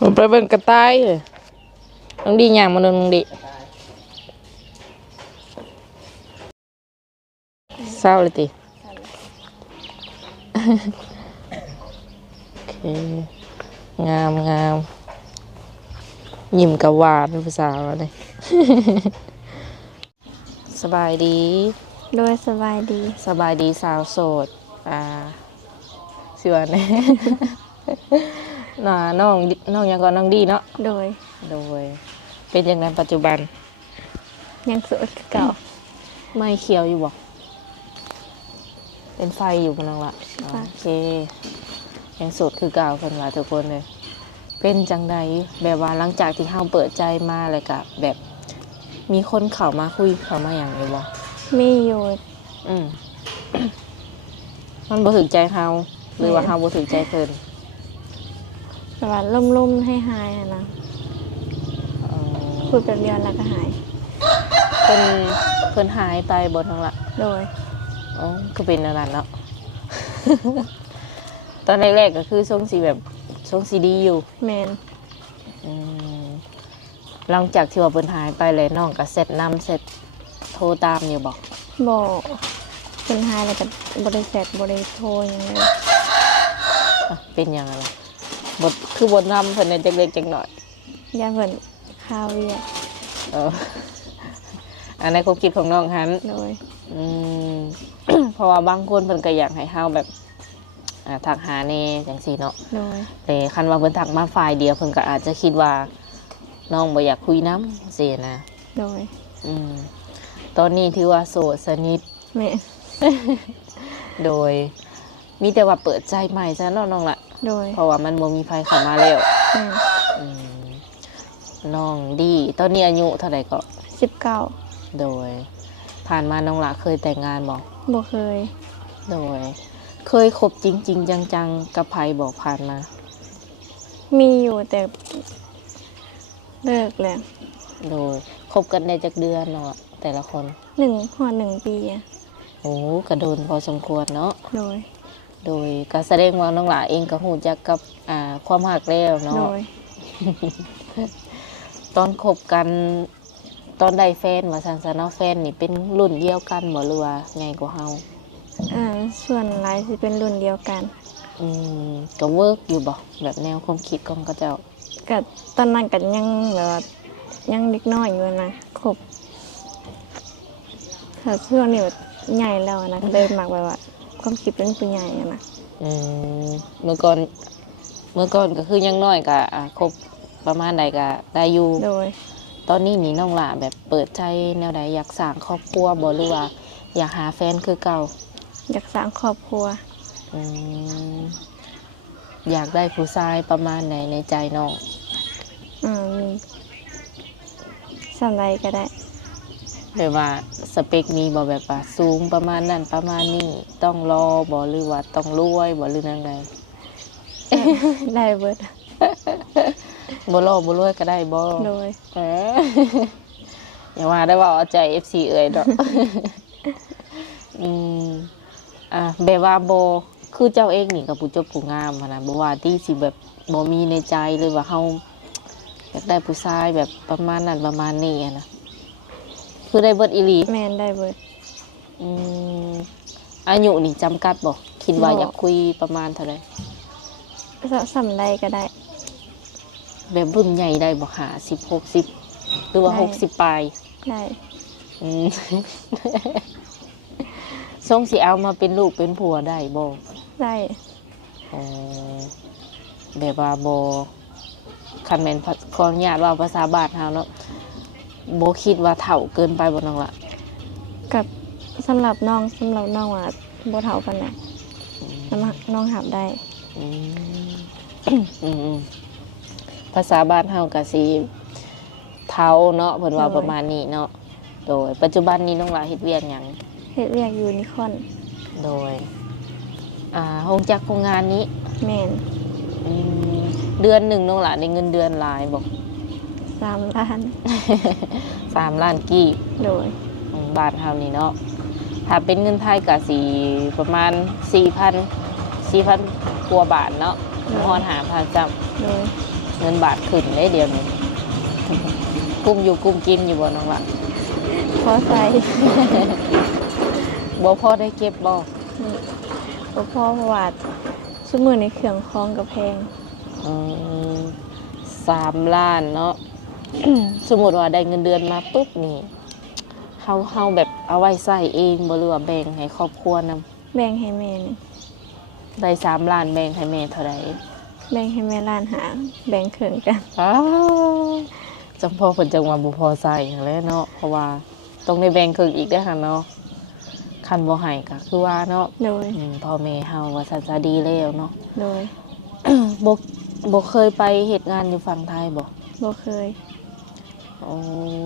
มันไปเป็นกระต่ายเลยน้องดีอย่างมันน้องดีเศร้าเลยติโอเคงามงามยิ้มกะหวานภาษาอะไร สบายดีโดยสบายดีสบายดีสาวโสดสิวันนี้ น้องยังก่อนน้องดีเนาะโดยเป็นอย่างนั้นปัจจุบันยังโสดเก่าไม่เขียวอยู่บ่เป็นไฟอยู่บนนั้นละโอเคยังโสดคือเก่าคนว่าทุกคนเลยเป็นจังใดแบบว่าหลังจากที่เฮาเปิดใจมาเลยกะแบบมีคนเข้ามาคุยเข้ามาอย่างนี้บ่มีอยู่มันบ่ถึงใจเฮาหรือว่าเฮาบ่ถึงใจเพิ่นแต่ว่าล่มๆให้หายนะพูดแบบเดียวแล้วก็หายเพิ่นหายไปบนทั้งละโดยคือเป็นอะไรเนาะ ตอนแรกๆก็คือทรงสีแบบทรงสีดีอยู่แมนหลังจากที่ว่าเพิ่นหายไปเลยน้องก็เสร็จนำเสร็จโทรตามอยู่บอกเป็นหายแล้วก็บริเสร็จบริโทรอย่างเงี้ยเป็นยังไงบทคือบทนำเพิ่นในจักเล็กจักหน่อยย่าเพิ่นข้าวเวียอันในความคิดของน้องฮันโดยเพราะว่าบางคนเพิ่นก็อยากให้เฮาแบบทักหาแน่จังซี่เนาะแต่คันว่าเพิ่นทักมาฝ่ายเดียวเพิ่นก็อาจจะคิดว่าน้องบ่อยากคุยน้ำสินะโดยตอนนี้ถือว่าโสดสนิทแม่ โดยมีแต่ว่าเปิดใจใหม่ซะน้องละโดยเพราะว่ามันบ่มีไฟเข้ามาแล้วน้องดีตอนนี้อายุเท่าไหร่ก็19โดยผ่านมาน้องละเคยแต่งงานบ่เคยโดยเคยคบจริงๆจังๆกับไผบอกผ่านมามีอยู่แต่เลิกแล้วโดยคบกันได้จักเดือนเนาะแต่ละคน1 ปีโอ้กระโดนพอสมควรเนาะโดยการแสดงว่าน้องหลาเองก็หูจักกับความหักแล้วเนาะตอนคบกันตอนได้แฟนว่าซันซะเนาะแฟนนี่เป็นรุ่นเดียวกันบ่หรือว่าไงกว่าเฮาส่วนหลายสิเป็นรุ่นเดียวกันก็เวิร์กอยู่บ่แบบแนวความคิดของเขาเจ้าก็ตอนนั้นก็ยังแบบยังเด็กน้อยอยู่นะคบแต่ช่วงนี้แบบใหญ่แล้วนะก็เลยมักแบบว่าความคิดเป็นผู้ใหญ่นะเมื่อก่อนก็คือยังน้อยก็คบประมาณใดก็ได้อยู่โดยตอนนี้นี่น้องหล่าแบบเปิดใจแนวใดอยากสร้างครอบครัวบ่หรือว่าอยากหาแฟนคือเก่าอยากสร้างครอบครัวอยากได้ผู้ชายประมาณไหนในใจน้องสำไรก็ได้แบบว่าสเปคมีบ่แบบว่าสูงประมาณนั้นประมาณนี้ต้องรอบ่หรือว่าต้องรวยบ่หรือนั่นใดได้เบิดบ่รอบ่รวยก็ได้บ่โดยอย่าว่าได้ว่าเอาใจ FC เอ่ยดอกแบบว่าบ่คือเจ้าเองนี่ก็ผู้จบผู้งามนะบ่ว่าที่สิแบบบ่มีในใจเลยว่าเฮาอยากได้ผู้ชายแบบประมาณนั้นประมาณนี้นะคือได้เบิดอีหลีแม่นได้เบิดอายุนี่จำกัดบ่คิดว่าอยากคุยประมาณเท่าไหร่สำไรก็ได้แบบรุ่นใหญ่ได้บ่50 60หรือว่า60ปลายได้ทรงสิเอามาเป็นลูกเป็นผัวได้บ่ได้แบบว่าบ่คันแม่นขออนุญาตว่าภาษาบ้านเฮาเนาะบ่คิดว่าเฒ่าเกินไปบ่น้องล่ะกับสำหรับน้องว่าบ่เฒ่าปานใดน้องหับได้ภาษาบ้านเฮาก็สิเฒ่าเนาะเพิ่นว่าประมาณนี้เนาะโดยปัจจุบันนี้น้องล่ะเฮ็ดเวียกหยังเฮ็ดเวียกอยู่นิคอนโดยโรงจักรโรงงานนี้แม่นเดือนหนึ่งน้องหล่ะได้เงินเดือนหลายบอก3 ล้าน3 ล้านกี่โดยบาทเท่านี้เนาะถ้าเป็นเงินไทยก็สิประมาณ 4,000 กว่าบาทเนาะฮอน5,000จำโดย เงินบาทขึ้นได้เดียวนี้กุ้มอยู่กุ้มกินอยู่บ่น้องละ พอใส่ บ่พอได้เก็บบ่ บ่พอเพราะว่าซุมื้อในเครื่องคองกับแพง อืม3 ล้านเนาะ สมมติว่าได้เงินเดือนมาปุ๊บนี่เฮาแบบเอาไว้ใส่เองบ่หรือว่าแบ่งให้ครอบครัวนำ แบ่งให้แม่นี่ ได้3 ล้านแบ่งให้แม่เท่าใด แบ่งให้แม่ล้านหาแบ่งครึ่งกัน อ้าวจำพ่อเพิ่นจังว่าบ่พอใส่หั้นแหละเนาะเพราะว่าต้องได้แบ่งครึ่งอีกเด้อหั่นเนาะคันบ่ให้ก็คือว่าเนาะ โดย พ่อแม่เฮาว่าซั่นซะดีแล้วเนาะ โดย บ่บ่เคยไปเฮ็ดงานอยู่ฝั่งไทยบ่ บ่เคย อ๋อ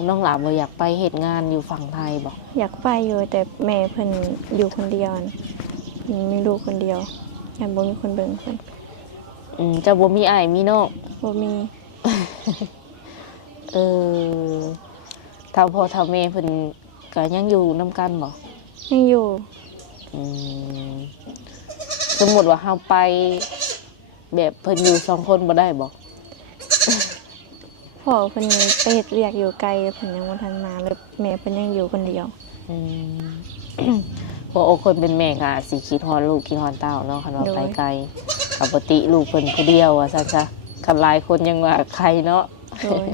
น้องหลาบ่อยากไปเฮ็ดงานอยู่ฝั่งไทยบ่ อยากไปอยู่แต่แม่เพิ่นอยู่คนเดียวน่ะเพิ่นมีลูกคนเดียวยังบ่มีคนเบิ่งเพิ่น เจ้าบ่มีอ้ายมีน้อง บ่มี เออถ้าพ่อถ้าแม่เพิ่นก็ยังอยู่นํกันบ่ ยังอยู่ อืมสมมุติว่าเฮาไปแบบเพิ่นอยู่2 คนบ่ได้บ่ พ่อเพิ่นไปเฮ็ดเวียกอยู่ไกลเพิ่นยังบ่ทันมาแล้วแม่เพิ่นยังอยู่คนเดียว อืม หัวอกคนเป็นแม่ก็อาจสิคิดฮอดลูกคิดฮอดเต้าเนาะคันว่าไปไกลปกติลูกเพิ่นผู้เดียวว่าซั่นซะคันหลายคนยังว่าใครเนาะ โดย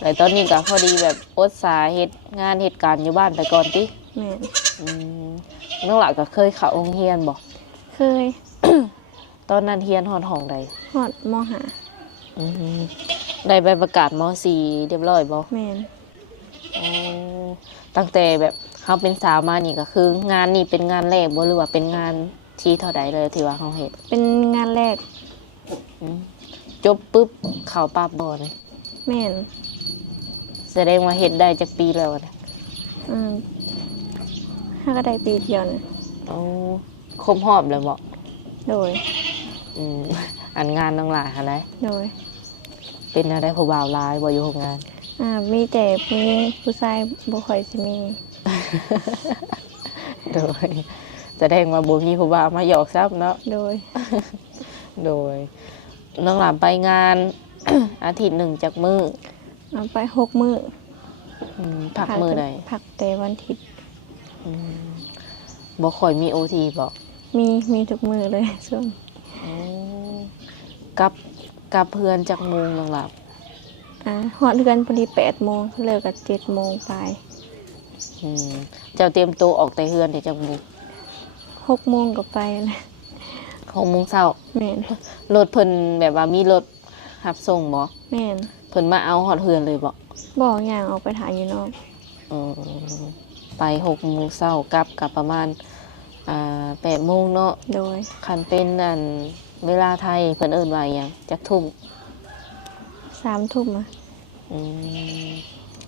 แต่ตอนนี้ก็พอดีแบบอดสาเฮ็ดงานเฮ็ดการอยู่บ้านไปก่อนติ แม่น อืมน้องหลาก็เคยเข้าโรงเรียนบ่ เคย ตอนนั้นเรียนฮอดห้องใด ฮอดมห้า อืมได้ใบประกาศม .4 เรียบร้อยบ่ แม่น อ๋อตั้งแต่แบบเฮาเป็นสาวมานี่ก็คืองานนี่เป็นงานแรกบ่หรือว่าเป็นงานที่เท่าใดเลยที่ว่าเฮาเฮ็ด เป็นงานแรก อืมจบปุ๊บเข้าปั๊บบ่นี่ แม่น แสดงว่าเฮ็ดได้จักปีแล้วนะ อืมถ้าก็ได้ปีเดียวน่ะ โอ้ครบรอบแล้วบ่ โดย อืม อันงานน้องหลาหั่นแหละ โดย เป็นอะไรผู้บ่าวหลายบ่อยู่โรงงาน มีแต่ผู้หญิงผู้ชายบ่ค่อยสิมี โดยแสดงว่าบ่มีผู้บ่าวมาหยอกซับเนาะ โดย โดยน้องหลานไปงาน อาทิตย์หนึ่งจากมือ เอาไป6 มื้อ พักมือใด พักแต่วันอาทิตย์ อืมบ่ค่อยมีโอทีบอก มีทุกมื้อเลย ช่วง กับกับเพื่อนจากโมุงน้องหลับ ฮอดเรือนพอดี8 โมงเลิกกัน7 โมงไป เจ้าเตรียมตัวออกแต่เฮือนเดี๋ยวจากโมุง 6 โมงก็ไปแล้ว 6 โมงเช้า แม่น รถเพิ่นแบบว่ามีรถรับส่งบ่ แม่น เพิ่นมาเอาฮอดเฮือนเลยบ่ บอกอย่างออกไปถ่ายอยู่นอก เออไป6 โมงเช้ากลับประมาณ8 โมงเนาะ โดย คันเป็นอันเวลาไทยเพิ่นเอิ้นว่าหยังจักทุ่ม 3 ทุ่มอะ อืม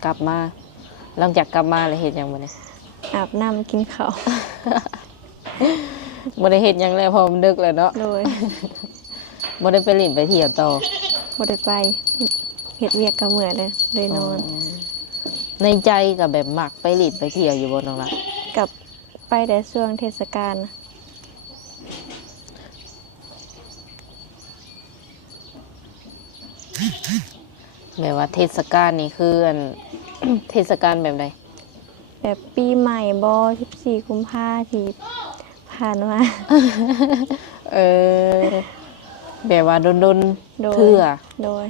กลับมาหลังจากกลับมาเลยเฮ็ดหยังบ่เนี่ย อาบน้ำกินข้าว บ่ได้เฮ็ดหยังแล้วเพอมันดึกแล้วเนาะ โดย บ่ได้ไปเล่นไปเที่ยวต่อ บ่ได้ไปเฮ็ดเวียกกับเมื่อยเลยนอน ในใจก็แบบมักไปเล่นไปเที่ยวอยู่บ่น้องล่ะ กับไปแต่ช่วงเทศกาลนะ แบบว่าเทศกาลนี่คืออัน เทศกาลแบบใด แบบปีใหม่บ่14 กุมภาพันธ์ที่ผ่านมา เออแบบว่าดน โดย ๆเทื่อ โดย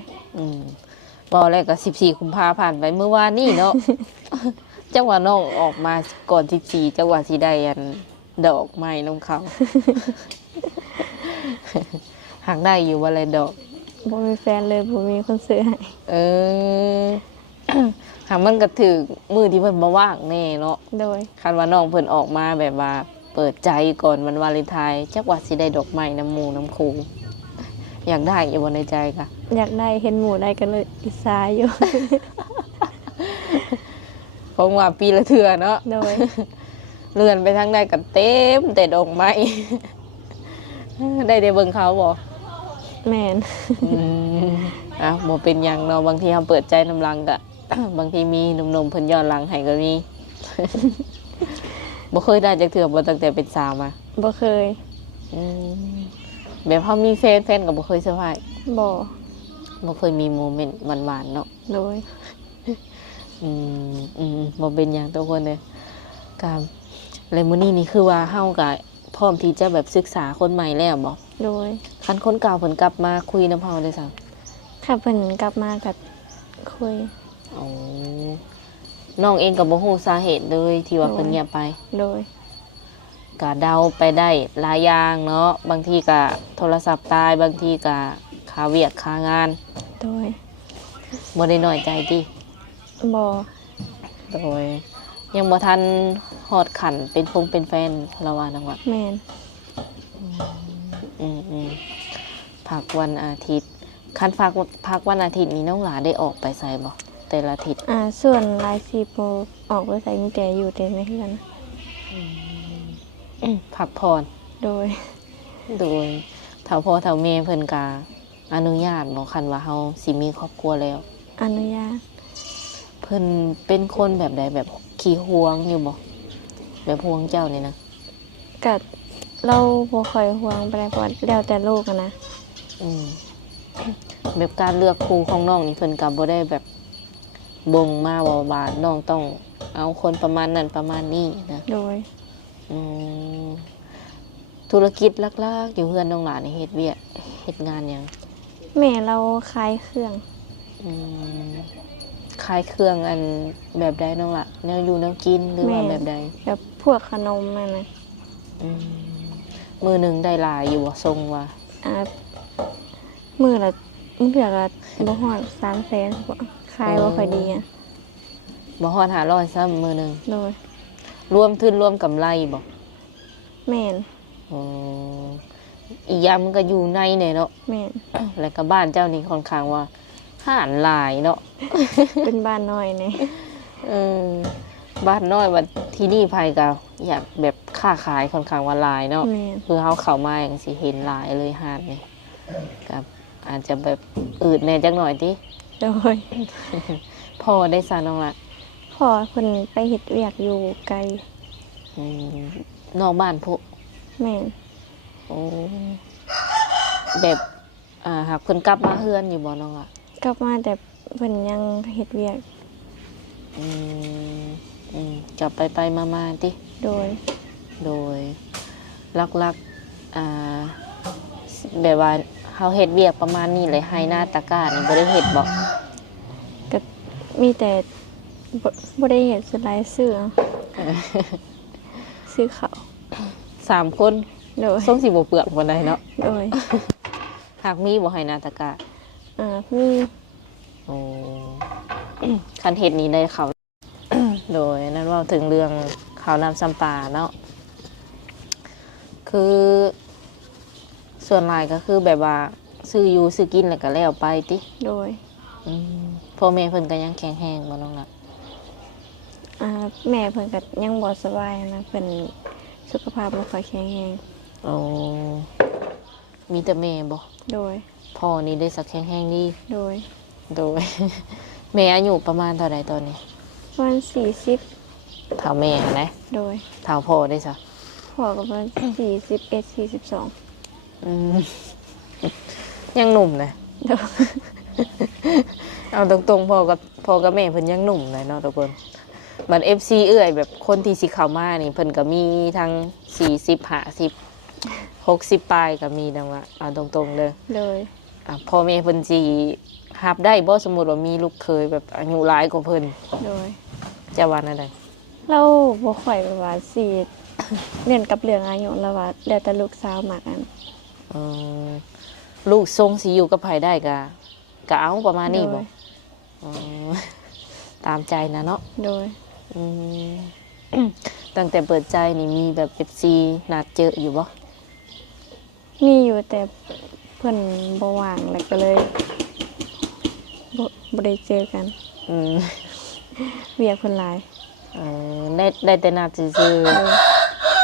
บ่แล้วก็14 กุมภาพันธ์ไปเมื่อวานนี้เนาะ จังหวะน้องออกมาก่อน14จังหวะสิได้อันดอกไม้นำเขา หักได้อยู่ว่าอะไรดอก บ่มีแฟนเลยบ่มีคนซื้อให้ เออ หากมันก็ถึกมือที่เพิ่นบ่ว่างแน่เนาะ โดย คันว่าน้องเพิ่นออกมาแบบว่า เปิดใจก่อนวันวาเลนไทน์จักว่าสิได้ดอกไม้น้ำหมู่น้ำคูอยากได้อยู่บ่ในใจค่ะ อยากได้เห็นหมู่ได้กันเลยอิสาอยู่ เพราะว่าปีละเทื่อเนาะ โดย เลื่อนไปทางใดก็เต็มแต่ดอกไม้ ได้เบิ่งเขาบ่ แม่น บ่เป็นหยังเนาะบางทีเฮาเปิดใจน้ำลังก็ บางทีมีหนุ่มๆเพิ่นย้อนหลังให้ก็มี บ่เคยได้จักเทื่อบ่ตั้งแต่เป็นสาวมา บ่เคย อืมแบบเฮามีแฟนก็บ่เคยเซอร์ไพรส์ บ่ บ่เคยมีโมเมนต์หวานๆเนาะ โดย บ่เป็นหยังทุกคนเลยก็เลยมื้อนี้นี่คือว่าเฮาก็พร้อมที่จะแบบศึกษาคนใหม่แล้วบ่ โดย คันคนเก่าเพิ่นกลับมาคุยนำเฮาได้ซั่น ถ้าเพิ่นกลับมาก็คุย อ๋อน้องเองก็บ่ฮู้สาเหตุเลยที่ว่าเพิ่นเงียบไป โดย ก็เดาไปได้หลายอย่างเนาะบางทีก็โทรศัพท์ตายบางทีก็ค่าเวียกค่างาน โดย บ่ได้น้อยใจติ บ่ โดยยังบ่ทันฮอดขันเป็นแฟนละว่านังว่า แม่น พักวันอาทิตย์คันพักวันอาทิตย์นี้น้องหลาได้ออกไปไสบ่แต่ละอาทิตย์ ส่วนรายสิบ่ออกไปใส่มีแต่อยู่แต่ในเรือน พักผ่อน โดย โดยเฒ่าพ่อเฒ่าแม่เพิ่นก็อนุญาตบ่คันว่าเฮาสิมีครอบครัวแล้ว อนุญาต เพิ่นเป็นคนแบบใดแบบขี้หวงอยู่บ่แบบหวงเจ้านี่นะ ก็เราบ่ค่อยห่วงปานใดเพราะว่าแล้วแต่ลูกอะนะ อืมแบบการเลือกครูของน้องนี่เพิ่นก็บ่ได้แบบบ่งมาว่าน้องต้องเอาคนประมาณนั้นประมาณนี้นะ โดย อืมธุรกิจหลักๆอยู่เฮือนน้องหลานนี่เฮ็ดเวียกเฮ็ดงานหยัง แม่เราขายเครื่อง อืมขายเครื่องอันแบบใดน้องล่ะแนวอยู่แนวกินหรือว่าแบบใด แบบพวกขนมนั่นนะ อืมมื้อหนึงได้หลายอยู่บ่ทรงว่า อ่ามื้อละมื้อเดือละบ่ฮอด300,000บ่ขายบ่ค่อยดีอ่ะ บ่ฮอด500ซ้ำมื้อหนึง โดย รวมทุนรวมกำไรบ่ แม่น อ๋ออีกอย่างมันก็อยู่ในเนี่ยเนาะ แม่น แล้วก็บ้านเจ้านี่ค่อนข้างว่าห่านหลายเนาะ เป็นบ้านน้อยนี่ เออบ้านน้อยว่าที่นี่ภัยก็อยากแบบค้าขายค่อนข้างว่าหลายเนาะ แม่น คือเฮาเข้ามาอย่างสิเห็นหลายเลยห่านนี่กับอาจจะแบบอืดแหน่จักหน่อยติ โดย พ่อได้ซะน้องละ พ่อเพิ่นไปเฮ็ดเวียกอยู่ไกล อืมนอกบ้านพุ แม่น โอ้แบบหากเพิ่นกลับมาเฮือนอยู่บ่น้องละ กลับมาแต่เพิ่นยังเฮ็ดเวียก อืมกลับไปมาติ โดย โดยลักๆแบบว่าเฮาเฮ็ดเวียกประมาณนี้เลยให้หน้าตะกร้านี่บ่ได้เฮ็ดบ่ ก็มีแต่บ่ได้เฮ็ดสุดหลายซื้อเอาซื้อข้าว 3 คน โดย ส่งสิบ่เปลือกบ่ได้เนาะ โดย หากมีบ่ให้หน้าตะกร้า มี โอ้ คันเฮ็ดนี้ได้เขา โดยนั้นเว้าถึงเรื่องข้าวน้ำซ้ำปลาเนาะคือส่วนหลายก็คือแบบว่าซื้ออยู่ซื้อกินแล้วก็แล้วไปติ โดย พ่อแม่เพิ่นก็ยังแข็งแรงบ่น้องล่ะ แม่เพิ่นก็ยังบ่สบายนะเพิ่นสุขภาพบ่ค่อยแข็งแรง โอ้มีแต่แม่บ่ โดย พ่อนี่ได้สักแข็งแรงดี โดย โดย แม่อายุประมาณเท่าใดตอนนี้ ประมาณ40 เท่าแม่นะ โดย เท่าพ่อได้ซะ พ่อก็ประมาณ41 42 อืม ยังหนุ่มเลย โดย เอาตรงๆพ่อกับแม่เพิ่นยังหนุ่มเลยเนาะทุกคนบัด FC เอื้อยแบบคนที่สิเข้ามานี่เพิ่นก็มีทั้ง40 50 60ปลายก็มีดังว่าเอาตรงๆเด้อ โดย พ่อแม่เพิ่นสิรับได้บ่สมมุติว่ามีลูกเคยแบบอายุหลายกว่าเพิ่น โดย จะว่าแนวใด เราบ่ค่อยแบบว่าสิเน้นกับเรื่องอายุแล้วว่าแล้วแต่ลูกสาวมักอัน เออลูกทรงสิอยู่กับไผได้ก็เอาประมาณนี้บ่ โดย อ๋อ ตามใจนะเนาะ โดย อืม ตั้งแต่เปิดใจนี่มีแบบ FC นัดเจออยู่บ่ มีอยู่แต่เพิ่นบ่ว่างแล้วก็เลยบ่ได้เจอกัน อืม เวียกเพิ่นหลาย ได้แต่นัดซื่อ โดย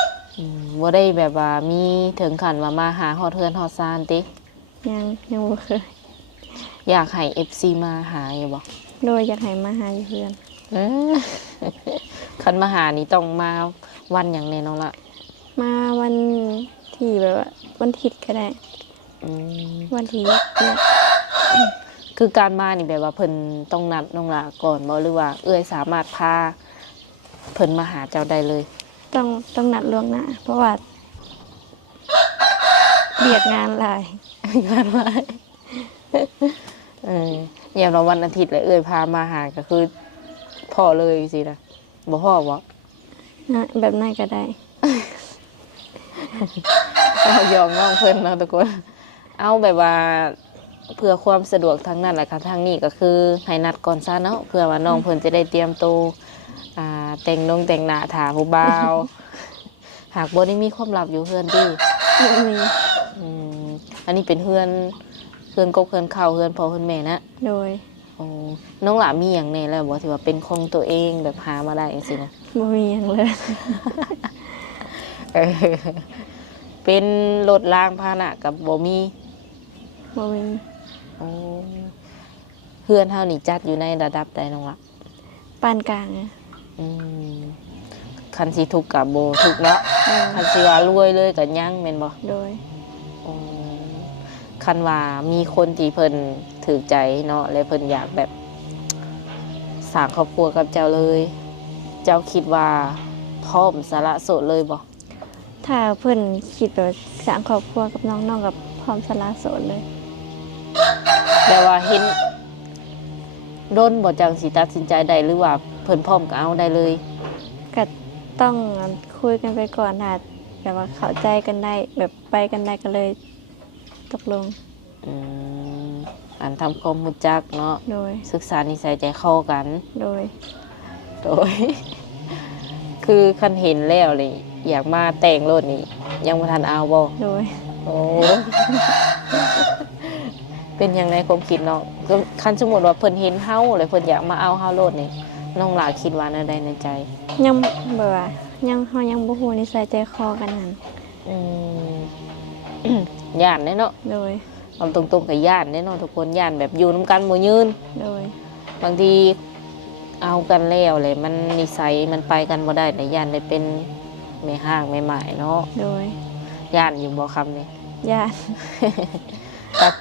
ๆบ่ได้แบบว่ามีถึงขั้นว่ามาหาฮอดเฮือนฮอดซานติ ยังบ่เคย อยากให้ FC มาหาอยู่บ่ โดยอยากให้มาหาอยู่เพื่อน เอ้อ คันมาหานี่ต้องมาวันหยังแน่น้องละ มาวันที่แบบว่าวันอาทิตย์ก็ได้ อืม วันที่เวียก คือการมานี่แบบว่าเพิ่นต้องนัดน้องหลาก่อนบ่หรือว่าเอื้อยสามารถพาเพิ่นมาหาเจ้าได้เลย ต้องนัดล่วงหน้าเพราะว่าเบียดงานหลาย งานมาอย่างเราวันอาทิตย์เลยเอื้อยพามาหาก็คือพ่อเลยสินะบ่พ่อบ่ แบบนั้นก็ได้ เรายอมน้องเพิ่นเนาะทุกคนเอาแบบว่าเพื่อความสะดวกทั้งนั้นแหละค่ะทางนี้ก็คือให้นัดก่อนซะเนาะเพื่อว่าน้องเพิ่นจะได้เตรียมตัวแต่งหน้าถาผู้บ่าว หากบ่ได้มีความลับอยู่เพื่อนดิ มี อันนี้เป็นเพื่อนกบเพื่อนเข้าเพื่อนพ่อเพื่อนแม่นะ โดย โอ้น้องหลามีอย่างแน่แล้วบ่ที่ว่าเป็นของตัวเองแบบหามาได้จังซี่นะ บ่มีหยังเลย เออเป็นรถรางพาหนะกับบ่มี บ่มี โอ้เพื่อนเฮานี่จัดอยู่ในระดับใดน้องละ ปานกลางอะ อืมคันสิทุกข์กับบ่ทุกข์เนาะคันสิว่ารวยเลยก็ยังแม่นบ่ โดย อืมคันว่ามีคนที่เพิ่นถือใจเนาะและเพิ่นอยากแบบสร้างครอบครัวกับเจ้าเลย เจ้าคิดว่าพร้อมสละโสดเลยบ่ ถ้าเพิ่นคิดว่าสร้างครอบครัวกับน้องๆกับพร้อมสละโสดเลย แต่ว่าเห็นโดนบ่จังสิตัดสินใจได้หรือว่าเพิ่นพร้อมก็เอาได้เลย ก็ต้องคุยกันไปก่อนถ้าแบบว่าเข้าใจกันได้แบบไปกันได้ก็เลยตกลง อืมอันทำความรู้จักเนาะ โดย ศึกษานิสัยใจเข้ากัน โดย โดย คือคันเห็นแล้วเลยอยากมาแต่งรถนี่ยังบ่ทันเอาบ่ โดย โอ้ เป็นยังไงความคิดเนาะก็คันสมมุติว่าเพิ่นเห็นเฮาเลยเพิ่นอยากมาเอาเฮารถนี่น้องหลาคิดว่าแนวใดในใจ ยังแบบว่ายังเฮายังบ่ฮู้นิสัยใจคอกันนั่น อืม ย่านเนาะ โดย เอาตรงๆกับย่านเนาะทุกคนย่านแบบอยู่นํกันบ่ยืน โดย บางทีเอากันแล้วเลยมันนิสัยมันไปกันบ่ได้แต่ย่านได้เป็นแม่ห้างแม่หมายเนาะ โดย ย่านอยู่บ่คำนี้ ญาติ ตัด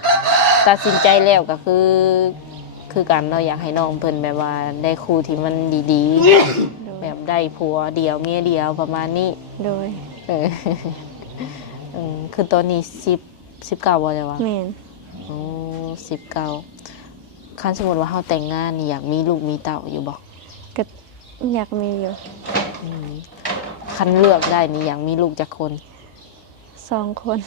ตัดสินใจแล้วก็คือการเราอยากให้น้องเพิ่นแบบว่าได้คู่ที่มันดี โด ๆ ย แบบได้ผัวเดียวเมียเดียวประมาณนี้ โดย เออ คือตอนนี้19บ่จ้ะวะ แม่น โอ้19คันสมมุติว่าเฮาแต่งงานนี่อยากมีลูกมีเต้าอยู่บ่ ก็อยากมีอยู่ อืมคันเลือกได้นี่อยากมีลูกจักคน 2 คน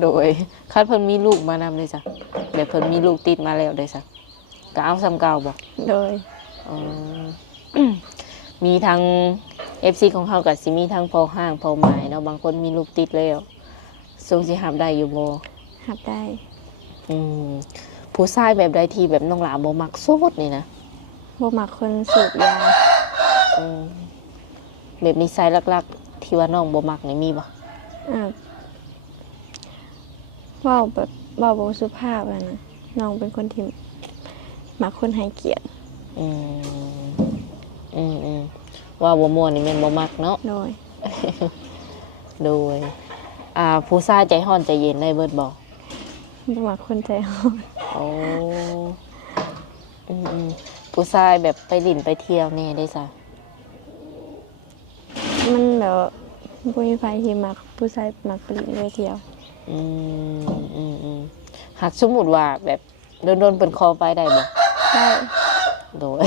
โดยคันเพิ่นมีลูกมานำเลยจ้ะแบบเพิ่นมีลูกติดมาแล้วเลยจ้ะก็เอาซ้ำเก่าบ่ โดย อ๋อ มีทาง FC ของเขากับสิมีทางพอห้างพอหมายเนาะบางคนมีลูกติดแล้วทรงสิหับได้อยู่บ่ หับได้ อืมผู้ชายแบบใดที่แบบน้องหลาบ่มักโสดนี่นะ บ่มักคนสูบยา อืมแบบนิสัยหลักๆ ที่ว่าน้องบ่มักนี่มีบ่ อ่าเว้าแบบเว้าบ่สุภาพอะนะน้องเป็นคนที่มักคนให้เกียรติ อืมว่าบ่ม่วนนี่แม่นบ่มักเนาะ โดย โดยผู้ชายใจร้อนใจเย็นได้เบิดบ่ บ่มักคนใจร้อน โอ้ผู้ชายแบบไปลิ่นไปเที่ยวนี่ได้ซะ มันแบบว่าบ่มีไผที่มักผู้ชายมักไปเล่นไปเที่ยว หากสมมุติว่าแบบโดนๆเปิ่นคอไปได้บ่ ได้ โดย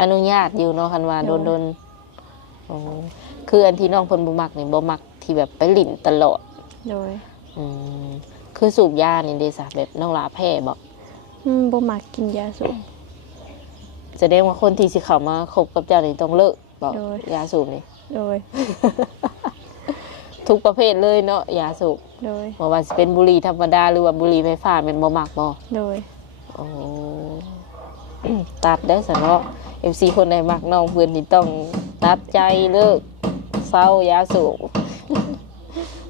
อนุญาตอยู่เนาะคันว่าโดนๆโอ้คืออันที่น้องเพิ่นบ่มักนี่บ่มักที่แบบไปลิ่นตลอด โดย อืมคือสูบยานี่เด้ซะแบบน้องหลาแพ้บ่ บ่มักกินยาสูบ แสดงว่าคนที่สิเข้ามาคบกับเจ้านี่ต้องเลิกบ่ โดย ยาสูบนี่ โดย ทุกประเภทเลยเนาะยาสูบ โดย บ่ว่าสิเป็นบุหรี่ธรรมดาหรือว่าบุหรี่ไฟฟ้าแม่นบ่มักบ่ โดย โอ้ ตัดได้สะเนาะ FC คนใดมักน้องเพื่อนที่ต้องตัดใจเลิกเศร้ายาสูบ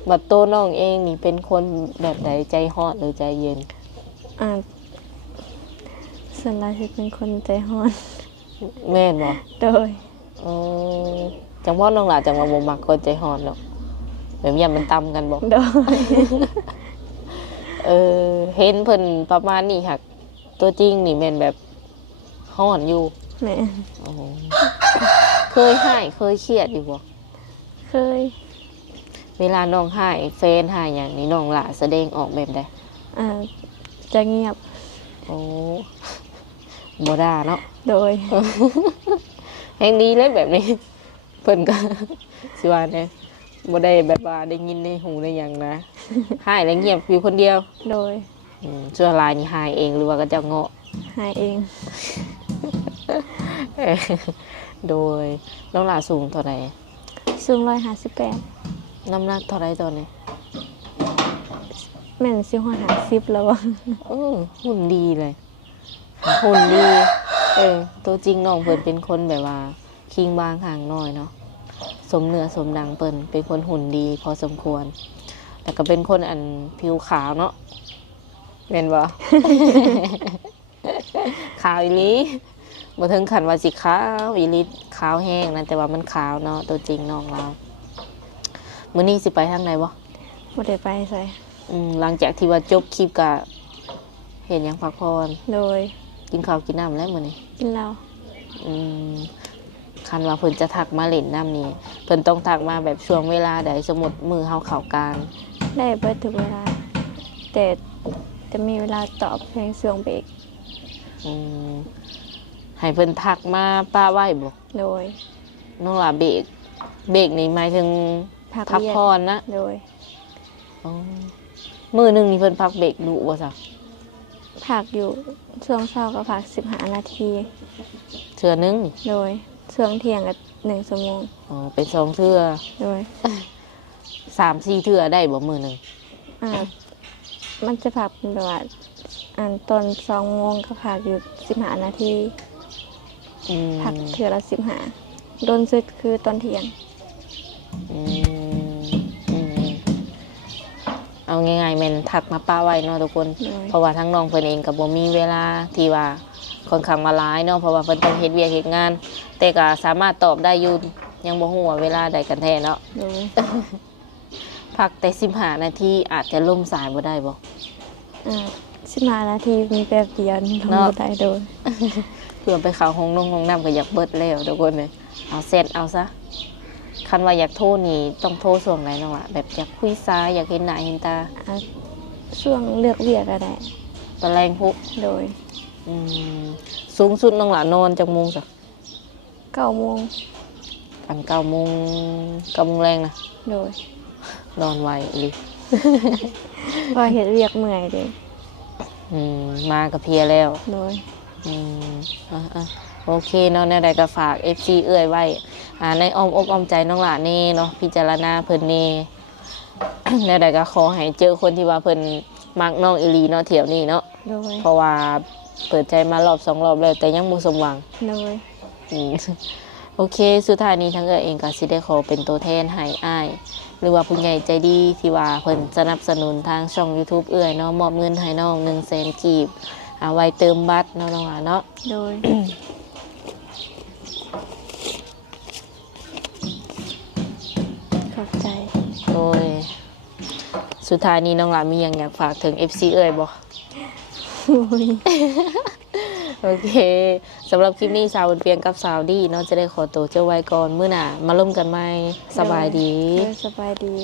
บัดโตน้องเองนี่เป็นคนแบบใดใจฮอดหรือใจเย็น อ่าส่วนหลายสิเป็นคนใจร้อน แม่นบ่ โดย โอ้จังว่าน้องหลาจังว่าบ่มักคนใจฮอดเนาะแบบยามมันต่ำกันบ่ โดย เห็นเพิ่นประมาณนี้ค่ะตัวจริงนี่แม่นแบบฮ้อนอยู่ แม่ โอ้โหเคยให้เคยเครียดอยู่บ่ เคย เวลาน้องให้แฟนให้อย่างนี้น้องล่ะแสดงออกแบบใด อ่าจะเงียบ โอ้บ่ด่าเนาะ โดย แห่งดีเลยแบบนี้ เพิ่นก็ สิว่าเนี่ยบ่ได้แบบว่าได้ยินในหูได้หยังนะ ให้แล้วเงียบอยู่คนเดียว โดย ชั่วลายนี่ให้เองหรือว่าก็จะเงาะ หายเอง เออโดยน้องล่ะสูงเท่าไหร่ สูง158 น้ำหนักเท่าไหร่ตอนนี้ แม่นสิฮอด50แล้วบ่ หุ่นดีเลยหุ่นดี ตัวจริงน้องเพิ่นเป็นคนแบบว่าคิงบางห่างน้อยเนาะสมเนื้อสมดังเพิ่นเป็นคนหุ่นดีพอสมควร แต่ก็เป็นคนอันผิวขาวเนาะแม่นบ่ ขาวอีหลีบ่ถึงขั้นว่าสิขาวอีหลีขาวแห้งนะแต่ว่ามันขาวเนาะตัวจริงน้องเรามื้อนี้สิไปทางไหนบ่ บ่ได้ไปไส หลังจากที่ว่าจบคลิปก็เห็นหยังพักผ่อน โดย กินข้าวกินน้ำแล้วมื้อนี้ กินเหล้า คันว่าเพิ่นจะทักมาเล่นน้ำนี้เพิ่นต้องทักมาแบบช่วงเวลาใดสมมุติมือเฮาเข้ากลาง ได้เบิดทุกเวลา แต่จะมีเวลาตอบเพียงช่วงเบรก อืมให้เพิ่นทักมาป้าไว้บ่ โดย น้องหลาเบรกนี่หมายถึง พัก พัก เรียน ผ่อนนะ โดย อ๋อมื้อหนึงนี่เพิ่นพักเบรกดุบ่ซะ พักอยู่ช่วงเช้าก็พัก15 นาที เทื่อนึงนี่ โดยช่วงเที่ยงก็1 ชั่วโมง อ๋อเป็น2เทื่อ โดย 3-4เทื่อได้บ่มื้อหนึง อ่ามันจะพักเป็นแบบว่าตอน2 โมงก็พักอยู่15 นาที อืม พักเทื่อละ15โดนสุดคือตอนเที่ยง อืมอืมเอาง่ายๆแม่นทักมาป้าไว้เนาะทุกคน โดย เพราะว่าทั้งน้องเพิ่นเองก็บ่มีเวลาที่ว่าค่อนข้างมาหลายเนาะเพราะว่าเพิ่นต้องเฮ็ดเวียกเฮ็ดงาน แต่ก็สามารถตอบได้อยู่ยังบ่ฮู้ว่าเวลาใดกันแท้เนาะ โดย พักแต่15นาทีอาจจะล่มสายบ่ได้บ่ 15 นาทีมีแป๊บเดียวลง เนาะ บ่ได้โดย เพื่อไปเข้าห้องน้ำก็อยากเบิดแล้วทุกคนเลยเอาเสร็จเอาซะคันว่าอยากโทรนี่ต้องโทรช่วงไหนน้องล่ะแบบอยากคุยซ้ายอยากเห็นหน้าเห็นตา อ่าช่วงเลือกเวียกก็ได้ ตอนแรงพุก โดย อืมสูงสุดน้องล่ะนอนจักโมงจ้ะ 9 โมง อัน9 โมงแรงนะ โดย นอนไวอีหลี พอเฮ็ดเวียกเมื่อยเด้ มากับเพลียแล้ว โดย โอเคเนาะในใดก็ฝาก FC เอื้อยไว้ในอ้อมอกอ้อมใจน้องหลานนี่เนาะพิจารณาเพิ่นนี่ ในใดก็ขอให้เจอคนที่ว่าเพิ่นมักน้องอีหลีเนาะเที่ยวนี้เนาะ โดย เพราะว่าเปิดใจมารอบ2 รอบแล้วแต่ยังบ่สมหวัง โดย อืม โอเค สุดท้ายนี้ทั้งเอื้อยเองก็สิได้ขอเป็นตัวแทนให้อ้ายหรือว่าผู้ใหญ่ใจดีที่ว่าเพิ่นสนับสนุนทางช่อง YouTube เอื้อยเนาะมอบเงินให้น้อง100,000 กีบเอาไว้เติมบัตรเนาะน้องหลานเนาะ โดย ขอบใจ โดยสุดท้ายนี้น้องหลานมีอย่างอยากฝากถึง FC เอ่ยบ่ โอ้ย โอเคสำหรับคลิปนี้สาวบนเปียงกับสาวดีเนาะจะได้ขอตัวเจ้าไว้ก่อนมื้อหน้ามาร่วมกันใหม่สบายดี โดยสบายดี